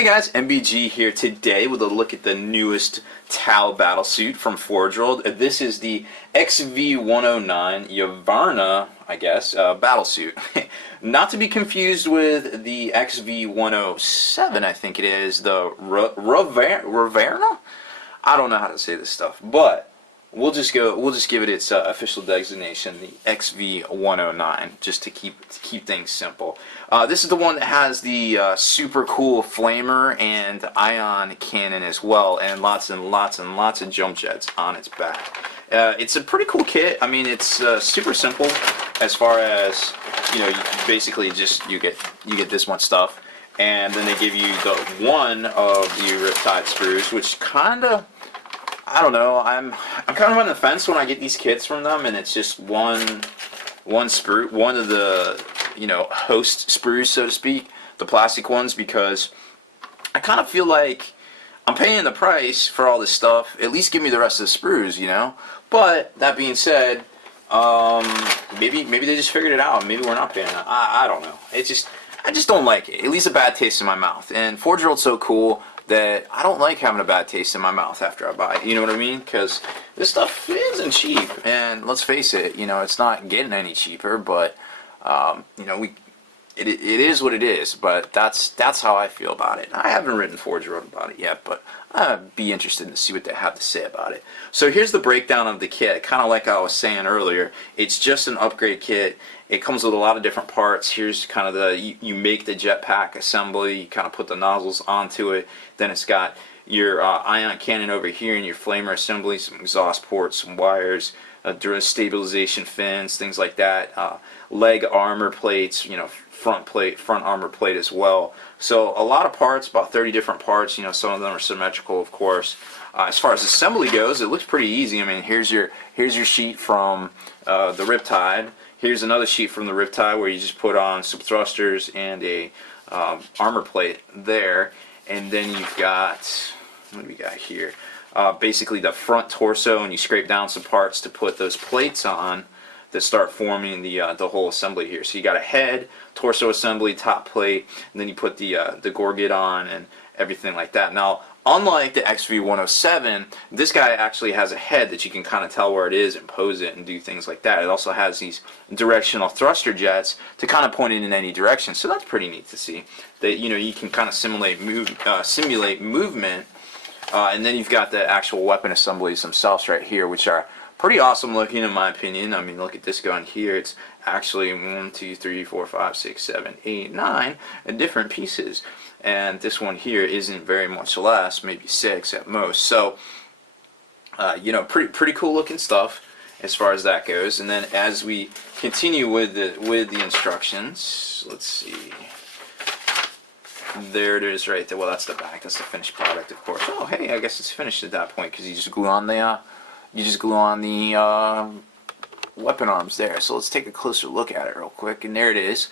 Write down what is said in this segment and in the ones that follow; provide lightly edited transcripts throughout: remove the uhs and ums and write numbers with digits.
Hey guys, MBG here today with a look at the newest Tau battlesuit from Forge World. This is the XV109 Yavarna, I guess, battlesuit. Not to be confused with the XV107, I think it is, the Raverna? I don't know how to say this stuff, but we'll just give it its official designation, the XV109, just to keep things simple. This is the one that has the super cool flamer and ion cannon as well, and lots of jump jets on its back. It's a pretty cool kit. I mean, it's super simple as far as, you know, you basically just you get this one stuff, and then they give you the one of the Riptide sprues, which kind of, I don't know, I'm kind of on the fence when I get these kits from them, and it's just one sprue, one of the, you know, host sprues, so to speak, the plastic ones, because I kind of feel like I'm paying the price for all this stuff. At least give me the rest of the sprues, you know. But that being said, maybe they just figured it out. Maybe we're not paying that. I don't know. I just don't like it. It leaves a bad taste in my mouth. And Forge World's so cool that I don't like having a bad taste in my mouth after I buy it. You know what I mean? Because this stuff isn't cheap. And let's face it, you know, it's not getting any cheaper. But you know, it is what it is. But that's how I feel about it. I haven't written Forge World about it yet, but I'd be interested to see what they have to say about it. So here's the breakdown of the kit. Kind of like I was saying earlier, it's just an upgrade kit. It comes with a lot of different parts. Here's kind of the, you make the jetpack assembly, you kind of put the nozzles onto it. Then it's got your ion cannon over here and your flamer assembly, some exhaust ports, some wires, stabilization fins, things like that. Leg armor plates, you know, front armor plate as well. So a lot of parts, about 30 different parts. You know, some of them are symmetrical, of course. As far as assembly goes, it looks pretty easy. I mean, here's your sheet from the Riptide. Here's another sheet from the Riptide where you just put on some thrusters and a armor plate there, and then you've got, what do we got here? Basically the front torso, and you scrape down some parts to put those plates on that start forming the whole assembly here. So you got a head, torso assembly, top plate, and then you put the gorget on and everything like that. Now, unlike the XV107, this guy actually has a head that you can kind of tell where it is and pose it and do things like that. It also has these directional thruster jets to kind of point it in any direction. So that's pretty neat to see. That, you know, you can kind of simulate movement. And then you've got the actual weapon assemblies themselves right here, which are pretty awesome looking in my opinion. I mean, look at this gun here. It's actually 1, 2, 3, 4, 5, 6, 7, 8, 9 different pieces. And this one here isn't very much less, maybe 6 at most. So, you know, pretty cool looking stuff as far as that goes. And then as we continue with the instructions, let's see. There it is right there. Well, that's the back. That's the finished product, of course. Oh, hey, I guess it's finished at that point because you just glue on the weapon arms there. So let's take a closer look at it real quick. And there it is.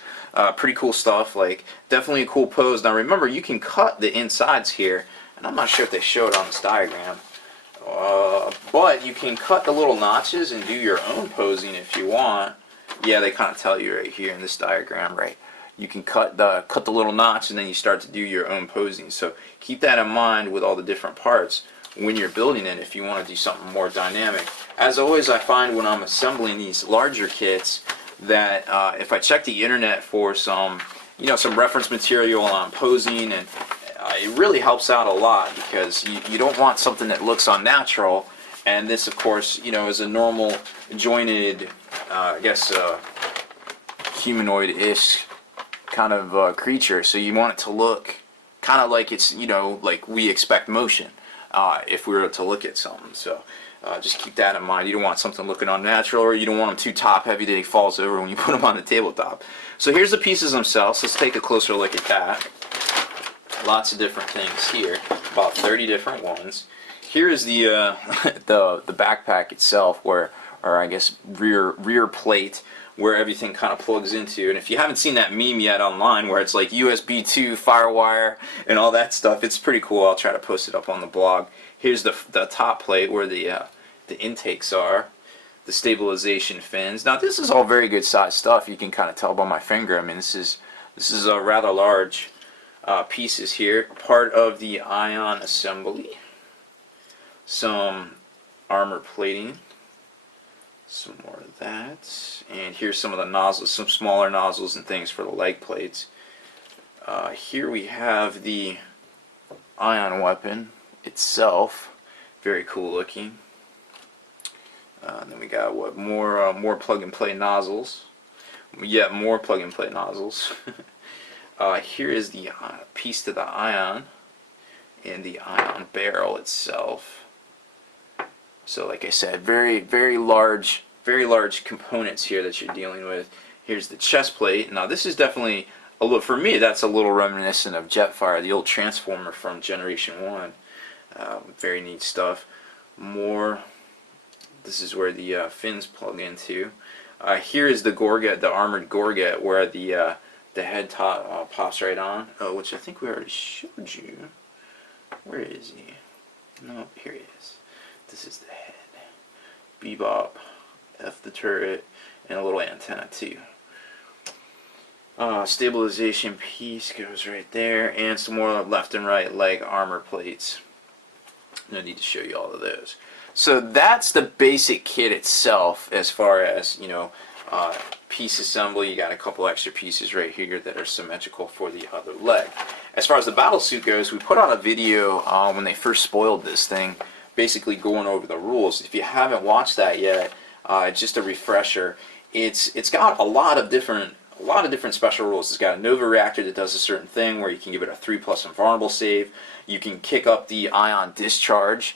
Pretty cool stuff. Like, definitely a cool pose. Now remember, you can cut the insides here, and I'm not sure if they show it on this diagram. But you can cut the little notches and do your own posing if you want. Yeah, they kind of tell you right here in this diagram, right? You can cut the little notch, and then you start to do your own posing. So keep that in mind with all the different parts when you're building it if you want to do something more dynamic. As always, I find when I'm assembling these larger kits that if I check the internet for some, you know, some reference material on posing, and it really helps out a lot because you don't want something that looks unnatural. And this, of course, you know, is a normal jointed, I guess, humanoid-ish kind of creature, so you want it to look kind of like it's, you know, like we expect motion if we were to look at something. So just keep that in mind. You don't want something looking unnatural, or you don't want them too top heavy that he falls over when you put them on the tabletop. So here's the pieces themselves. Let's take a closer look at that. Lots of different things here, about 30 different ones. Here is the the backpack itself, or I guess rear plate, where everything kind of plugs into. And if you haven't seen that meme yet online where it's like USB 2 firewire and all that stuff, it's pretty cool. I'll try to post it up on the blog. Here's the top plate where the intakes are, the stabilization fins. Now this is all very good size stuff. You can kind of tell by my finger. I mean, this is a rather large pieces here, part of the ion assembly, some armor plating, some more of that, and here's some of the nozzles, some smaller nozzles and things for the leg plates. Here we have the ion weapon itself, very cool looking. Then we got what, more plug and play nozzles, yet more plug and play nozzles. Here is the piece to the ion and the ion barrel itself. So like I said, very large components here that you're dealing with. Here's the chest plate. Now this is definitely a little, for me, that's a little reminiscent of Jetfire, the old Transformer from Generation 1. Very neat stuff. More. This is where the fins plug into. Here is the Gorget, the armored Gorget, where the head top pops right on. Oh, which I think we already showed you. Where is he? No, here he is. This is the head. Bebop, F the turret, and a little antenna too. Stabilization piece goes right there, and some more left and right leg armor plates. No need to show you all of those. So that's the basic kit itself, as far as, you know, piece assembly. You got a couple extra pieces right here that are symmetrical for the other leg. As far as the battle suit goes, we put out a video when they first spoiled this thing, basically going over the rules. If you haven't watched that yet, just a refresher. It's got a lot of different special rules. It's got a Nova reactor that does a certain thing where you can give it a 3+ invulnerable save. You can kick up the ion discharge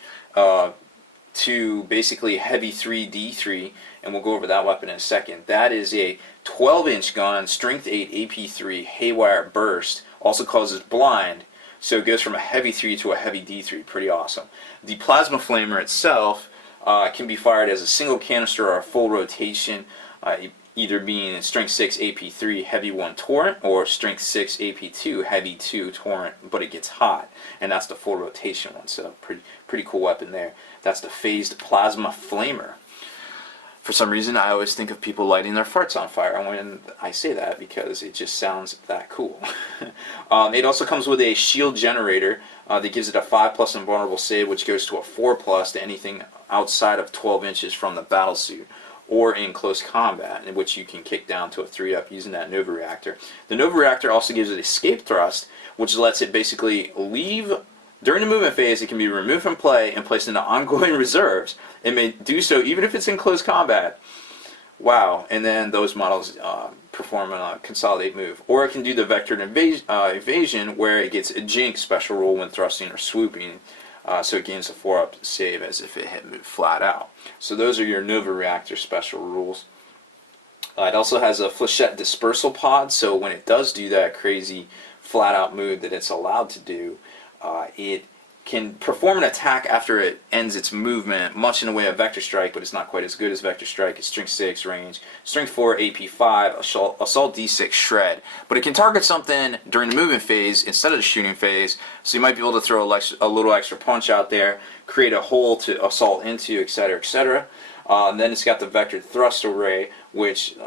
to basically heavy 3D3, and we'll go over that weapon in a second. That is a 12-inch gun, strength 8 AP3 haywire burst. Also causes blind, so it goes from a heavy 3 to a heavy D3. Pretty awesome. The plasma flamer itself can be fired as a single canister or a full rotation, either being strength 6 AP3 heavy 1 torrent or strength 6 AP2 heavy 2 torrent, but it gets hot, and that's the full rotation one. So pretty cool weapon there. That's the phased plasma flamer. For some reason, I always think of people lighting their farts on fire when I say that, because it just sounds that cool. It also comes with a shield generator that gives it a 5+ invulnerable save, which goes to a 4+ to anything outside of 12 inches from the battlesuit, or in close combat, in which you can kick down to a 3-up using that Nova reactor. The Nova reactor also gives it escape thrust, which lets it basically leave. During the movement phase, it can be removed from play and placed into ongoing reserves. It may do so even if it's in close combat. Wow. And then those models perform a consolidate move. Or it can do the vectored evasion, where it gets a jinx special rule when thrusting or swooping. So it gains a 4-up save as if it had moved flat out. So those are your Nova reactor special rules. It also has a flechette dispersal pod, so when it does do that crazy flat out move that it's allowed to do, it can perform an attack after it ends its movement, much in the way of Vector Strike, but it's not quite as good as Vector Strike. It's strength 6 range, strength 4 AP5, assault D6 shred. But it can target something during the movement phase instead of the shooting phase, so you might be able to throw a little extra punch out there, create a hole to assault into, etc., etc. And then it's got the vectored thrust array, which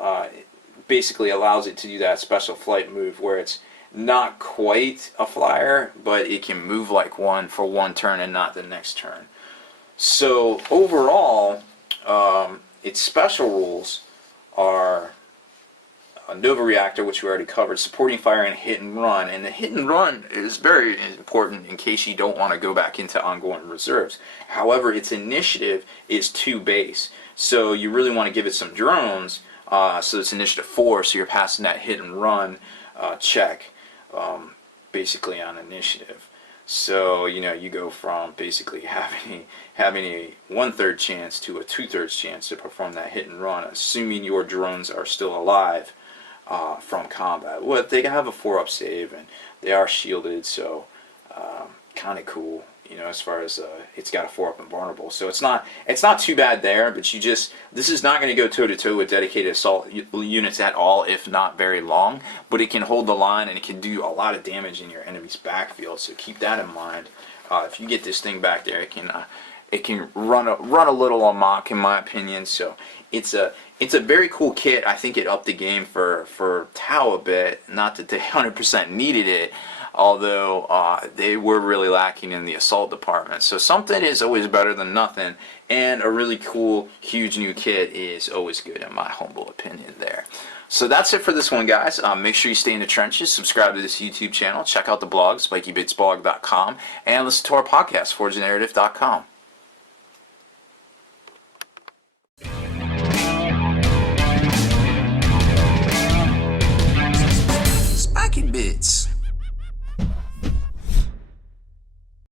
basically allows it to do that special flight move where it's not quite a flyer, but it can move like one for one turn and not the next turn. So overall, its special rules are a Nova reactor, which we already covered, supporting fire and hit and run. And the hit and run is very important in case you don't want to go back into ongoing reserves. However, its initiative is 2 base, so you really want to give it some drones. So it's initiative 4, so you're passing that hit and run check. Basically on initiative. So, you know, you go from basically having a 1/3 chance to a 2/3 chance to perform that hit and run, assuming your drones are still alive from combat. Well, they have a 4-up save and they are shielded, so kind of cool. You know, as far as it's got a 4-up invulnerable, so it's not too bad there. But this is not going to go toe to toe with dedicated assault units at all, if not very long. But it can hold the line and it can do a lot of damage in your enemy's backfield. So keep that in mind. If you get this thing back there, it can run a little amok, in my opinion. So it's a very cool kit. I think it upped the game for Tau a bit. Not that they 100% needed it. although they were really lacking in the assault department. So something is always better than nothing, and a really cool, huge new kit is always good in my humble opinion there. So that's it for this one, guys. Make sure you stay in the trenches, subscribe to this YouTube channel, check out the blog, spikybitsblog.com, and listen to our podcast, forgenarrative.com.